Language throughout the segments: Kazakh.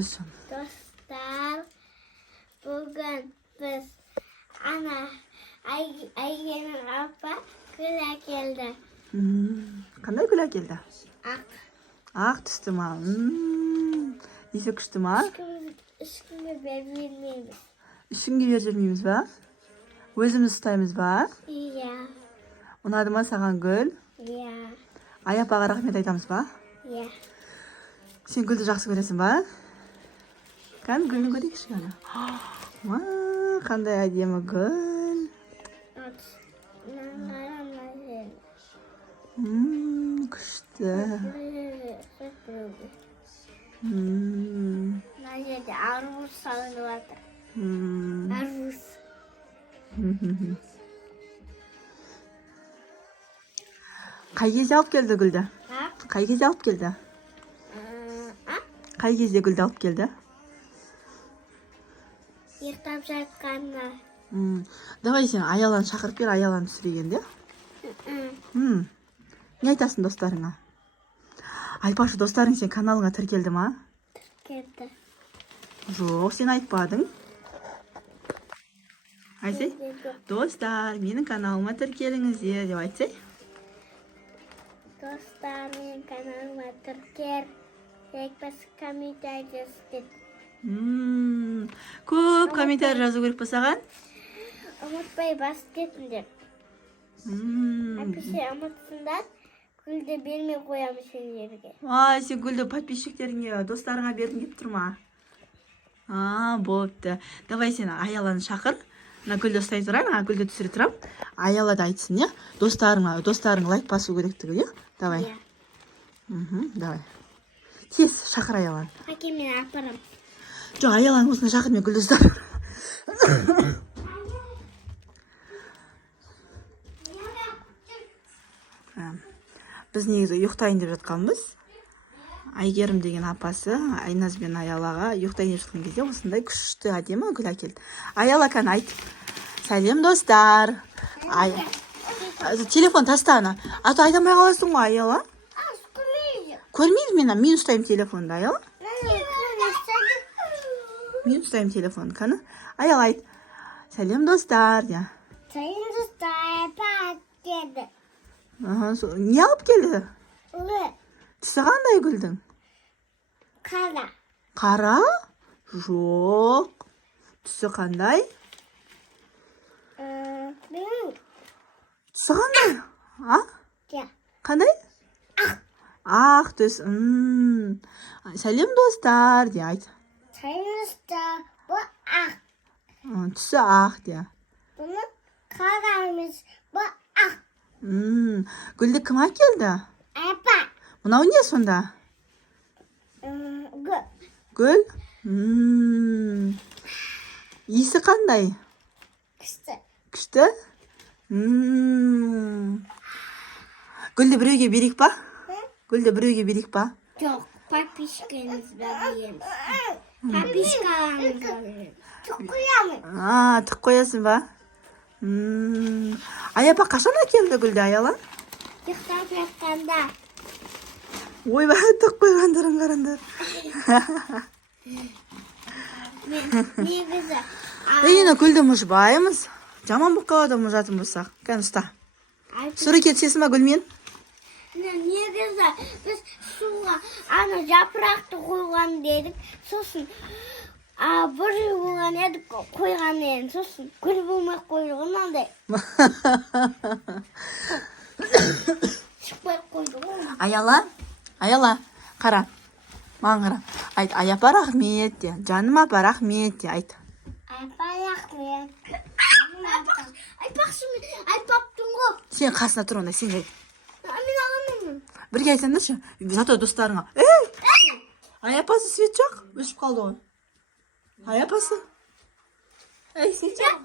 Dostlar, bugün biz Aygen'in apa güle geldi. Qanday gul keldi? Ak. Aq түсті ма? Есі күшті ма? Üstünü vermeyimiz. Ішіңге беріп жүрмейміз ба? Өзіміз ұстаймыз ба? Iya. Ұнады ма саған гүл? Iya. Ай апаға рахмет айтамыз ба? Iya. Сен гүлді жақсы көресің ба? Кән гүлді көрейікші ғана. Қандай әдемі гүл. Күшті. Mına yerde armut salınıvadır. Armut. Қай кезде алып келді гүлді? Қай кезде алып келді? Қай кезде гүлді алып келді? Yıktap жатқанына. Давай сен аяланы шақырып бер, аяланы түсіреген де. Не айтасың достарыңа? Айтпашы, достарың сен каналыңа тіркелді ма? Тіркелді. Жоқ, сен айтпадың. Айтсай, достар, менің каналыма тіркеліңіздер деп айтсай. Dostlar, benim kanalıma Türkiye ekmesi kommentар жазып. Көп комментарий жазу керек па саған? Ұмытпай басып кетіңдер. Әпкеше ұмытсыңдар, гүлді бермей қоямын сендерге. Ай, сен гүлді подписчиктеріңе, достарыңа бердің деп тұрма. Болыпты. Давай сен аяланы шақыр. Мына гүлді ұстай тұрайын, гүлді түсіре тұрам. Аяла да айтсын, иә? Достарың лайк басу керектігі, иә? Давай. Давай. Тез шақыр аяланы. Әке, мен апарам. Жоқ, аяланы осында шақыр, мен гүлді ұстап. Біз негізі ұйықтайын деп жатқанбыз. Айгерім деген апасы Айназ бен Аялаға ұйықтайын деп жатқан кезде осындай күшті әдемі гүл әкелді. Аяла кән айт. Сәлем достар. Телефон таста ана. А то айтамай қаласың ғой, Аяла. Көрмейді мен ұстаймын телефонды, Аяла. Мен ұстаймын телефонды, кәні. Аяла айт. Сәлем достар. Сәлем достар, апа деді. Не алып келді? Түсі қандай гүлдің? Қара. Қара? Жоқ. Түсі қандай? Түсі қандай? Қандай? Ақ түс. Сәлем достар, де айт. Сәлем достар, бұл ақ. Түсі ақ, де. Бұны қара емес, бұл ақ. Гүлді кім әкелді? Апа. Мынау не сонда? Гүл. Гүл? Иісі қандай? Күшті. Күшті? Гүлді біреуге берейік па? Гүлді біреуге берейік па? Жоқ, подписчиктеріміз береміз. Подписчиктеріміз береміз. Түк қоямын. Түк қоясың ба? Аяпа қашан әкелді гүлді, Аяла? Ұйықтап жатқанда. Ойба, түк қойғандырын қарандар. Негізі. Ені гүлді мұжбаймыз. Жаман бұқ қалады мұжатын болсақ. Кән ұста. Сұры кетсесің ба гүлмен? Негізі біз суға жапырақты қойған дедік. Сосын бір болған едік қойған едім. Сосын гүл болмай қойған андай. Шықпай қойды ғой. Аяла, қара. Маған қара. Айт, аяпа рахмет де. Жаным апа рахмет де. Айт. Апа рахмет. Айтпақшы мен айтпаптың ғой. Сен қасына тұр онда, сен айт. Мен ағамын. Бірге айтсаңдаршы. Зато достарыңа. Аяпасы свет жоқ. Өшіп қалды ғой. Аяпасы. Свет жоқ.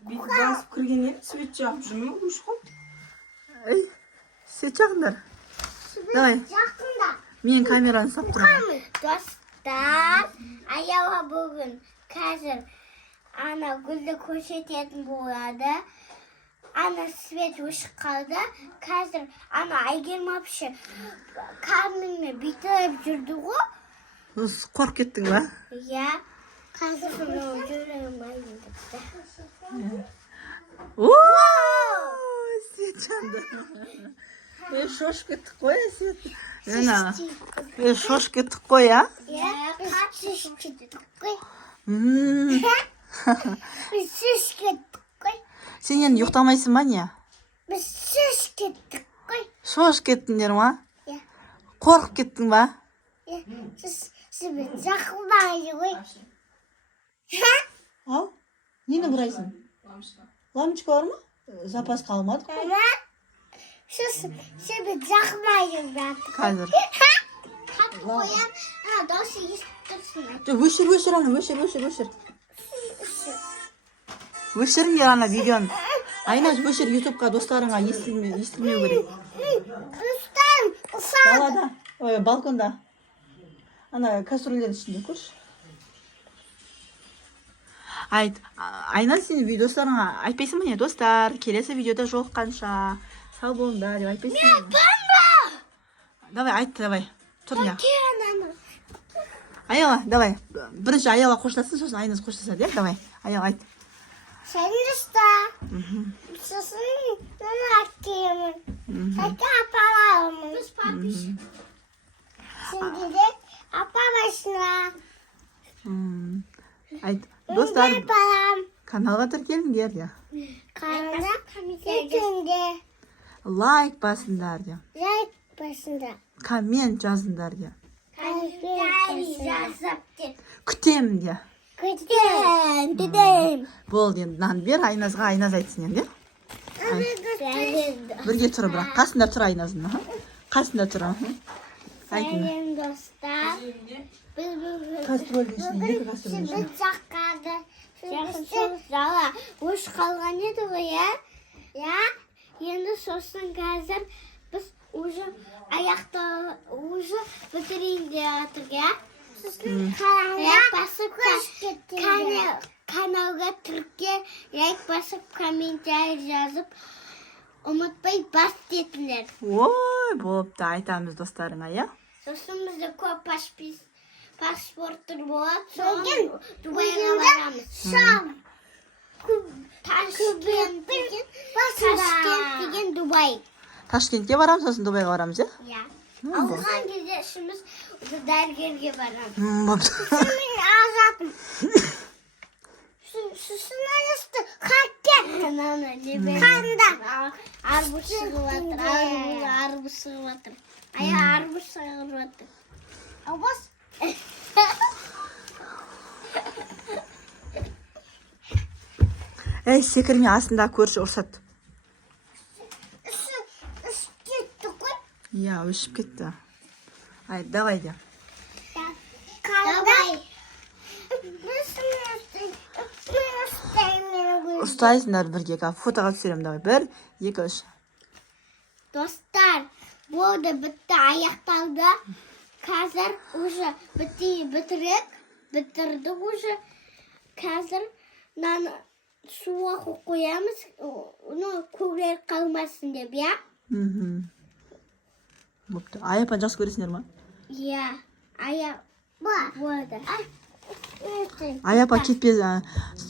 Бүйтіп басып кірген еді, свет жоқ. Жұмын өшіп қалды. Свет жағыңдар. Давай. Жақында. Мен камераны ұстап тұрамын. Достар, Аяла бүгін қазір гүлді көрсететін болады. ана свет өшіп қалды. Қазір ана Айгерім апшы қарныңмен бүйтіп жүрді ғой. Қорқып кеттің ба? Иә. Қазір мынау жүрегім айнымдықты. Свет жанды. Шошып кеттік қой, Свет. Шошып кеттік қой, а? Иә, шошып кеттік қой. Біз шошып кеттік қой. Сен енді ұйықтамайсың ба, не? Біз шошып кеттік қой. Шошып кеттіңдер ма? Иә. Қорқып кеттің ба? Иә, сізбен жақындайды ғой. Ал, нені бұрайсың? Лампочка бар ма? Запас қалмады қой. Мама, сізбен жақындайды жатыр. Қазір. Қатып қоям, дауысы естіп тұрсын. Өшір, ана, өшір. Өшіріңдер ана видеоны. Айназ, өшір, ютубқа достарыңа естілмеу керек. Ұстан, ұсады. Далада, балконда. Ана кастрөлдердің ішінде көрші. Айназ, сен достарыңа айтпайсың ба не? Достар, келесі видеода жолыққанша сау болыңдар деп айтпайсың ба? Давай, айт, давай. Тұр не? Аяла, давай. Бірінші Аяла қоштасын, сосын Айназ қоштасады, иә? Давай, Аяла, айт. Сәлемдесті. Сосын мен әкемін. Әке апаларымын. Біз папиш. Сенде де апаласына. Айт, достар, Балам. каналға тіркеліңдер де. Каналда тіркеліңдер. Лайк басыңдар де. Лайк басыңдар. Коммент жазыңдар де. Күтем Күтемін де. Күтем. Болды енді нан бер, Айназға Айназ айтсын енді. Бірге тұр бірақ. Қасында тұр Айназдың. Қасында тұр. Айтын. Сәлем достар. Кастрөлдің ішінде, екі кастрөлдің ішінде. Біз жаққады. Жала өш қалған еді ғой, иә? Енді сосын қазір біз уже аяқта уже бітірейін деп жатыр, иә? Лайк басып каналға түрікке лайк басып комментарий жазып ұмытпай бас детіңдер. Ой, болыпты, айтамыз достарыңа, иә? Сосын бізде көп паспорттар болады. Сосын Дубайға барамыз. Ташкент деген Дубай. Ташкентке барамыз, сосын Дубайға барамыз, иә? Иә. Алған кезде ішіміз дәрігерге барамыз. Болыпты. Мен азатым. Сосын алысты қаттен. Қанда. Арбуз шығып жатыр. Арбуз шығып жатыр. Арбуз шығып жатыр. Арбуз. Ей, секірме, астында көрші ұрсады. Үсіп кетті ғой. Иә, өшіп кетті. Айт, давай де. Давай. Ұстайсыңдар бірге, фотоға түсірем, давай. 1, 2, 3. Достар, болды, бітті, аяқталды. Қазір уже бітірді уже. Қазір суға қоямыз, көңілдер қалмасын деп, иә? Болыпты. Аяпан жақсы көресіңдер ма? Иә, болды. Аяпа кетпе,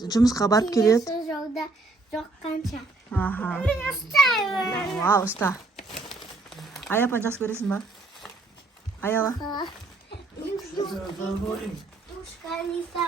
жұмысқа барып келеді. Келесі жолда жоққанша. Аха. Мен ұстаймын. Вау, ұста. Аяпан жақсы көресің ба? Аяла.